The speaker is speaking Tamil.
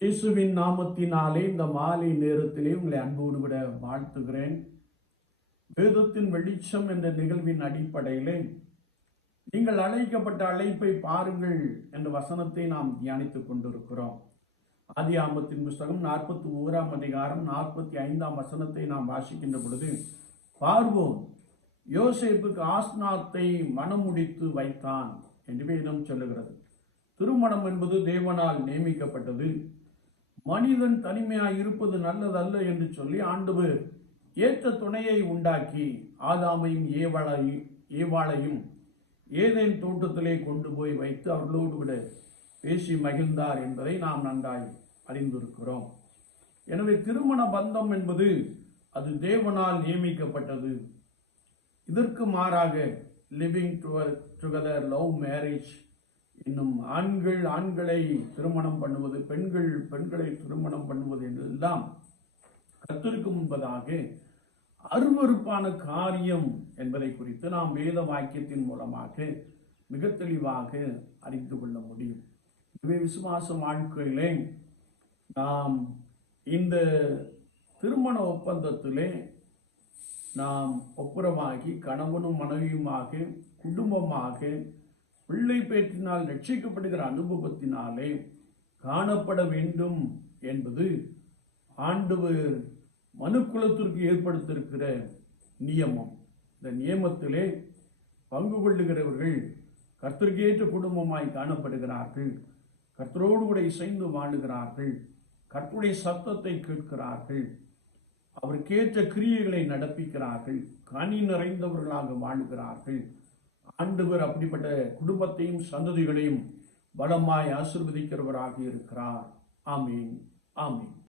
இயேசுவின் நாமத்தினாலே இந்த மாலை நேரத்திலே உங்களை அன்போடு விட வாழ்த்துகிறேன். வேதத்தின் வெளிச்சம் என்ற நிகழ்வின் அடிப்படையிலே நீங்கள் அழைக்கப்பட்ட அழைப்பை பாருங்கள் என்ற வசனத்தை நாம் தியானித்துக் கொண்டிருக்கிறோம். ஆதி ஆமத்தின் புஸ்தகம் நாற்பத்தி ஓராம் அதிகாரம் நாற்பத்தி ஐந்தாம் வசனத்தை நாம் வாசிக்கின்ற பொழுது பார்வோம் யோசேப்புக்கு ஆஸ்நாத்தை மனமுடித்து வைத்தான் என்று வேதம் சொல்லுகிறது. திருமணம் என்பது தேவனால் நியமிக்கப்பட்டது. மனிதன் தனிமையாக இருப்பது நல்லதல்ல என்று சொல்லி ஆண்டவர் ஏற்ற துணையை உண்டாக்கி ஆதாமையும் ஏவாளையும் ஏவாளையும் ஏதேன் தோட்டத்திலே கொண்டு போய் வைத்து அவர்களோடு விட பேசி மகிழ்ந்தார் என்பதை நாம் நன்றாய் அறிந்திருக்கிறோம். எனவே திருமண பந்தம் என்பது அது தேவனால் நியமிக்கப்பட்டது. இதற்கு மாறாக லிவிங் டுகெதர் லவ் மேரேஜ் இன்னும் ஆண்கள் ஆண்களை திருமணம் பண்ணுவது பெண்கள் பெண்களை திருமணம் பண்ணுவது என்றெல்லாம் கத்திற்கு முன்பதாக அருவறுப்பான காரியம் என்பதை குறித்து நாம் வேத வாக்கியத்தின் மூலமாக மிக தெளிவாக அறிந்து கொள்ள முடியும். இவை விசுவாச வாழ்க்கையிலே நாம் இந்த திருமண ஒப்பந்தத்திலே நாம் ஒப்புரமாகி கணவனும் மனைவியுமாக குடும்பமாக பிள்ளை பேற்றினால் ரட்சிக்கப்படுகிற அனுபவத்தினாலே காணப்பட வேண்டும் என்பது ஆண்டவர் மனுக்குலத்திற்கு ஏற்படுத்தியிருக்கிற நியமம். இந்த நியமத்திலே பங்கு கொள்ளுகிறவர்கள் கர்த்தருக்கேற்ற குடும்பமாய் காணப்படுகிறார்கள். கர்த்தரோடு கூட இசைந்து வாழுகிறார்கள். கற்புடைய சத்தத்தை கேட்கிறார்கள். அவருக்கேற்ற கிரியைகளை நடப்பிக்கிறார்கள். கனி நிறைந்தவர்களாக வாழுகிறார்கள். ஆண்டவர் அப்படிப்பட்ட குடும்பத்தையும் சந்ததிகளையும் பலமாய் ஆசிர்வதிக்கிறவராக இருக்கிறார். ஆமீன். ஆமீன்.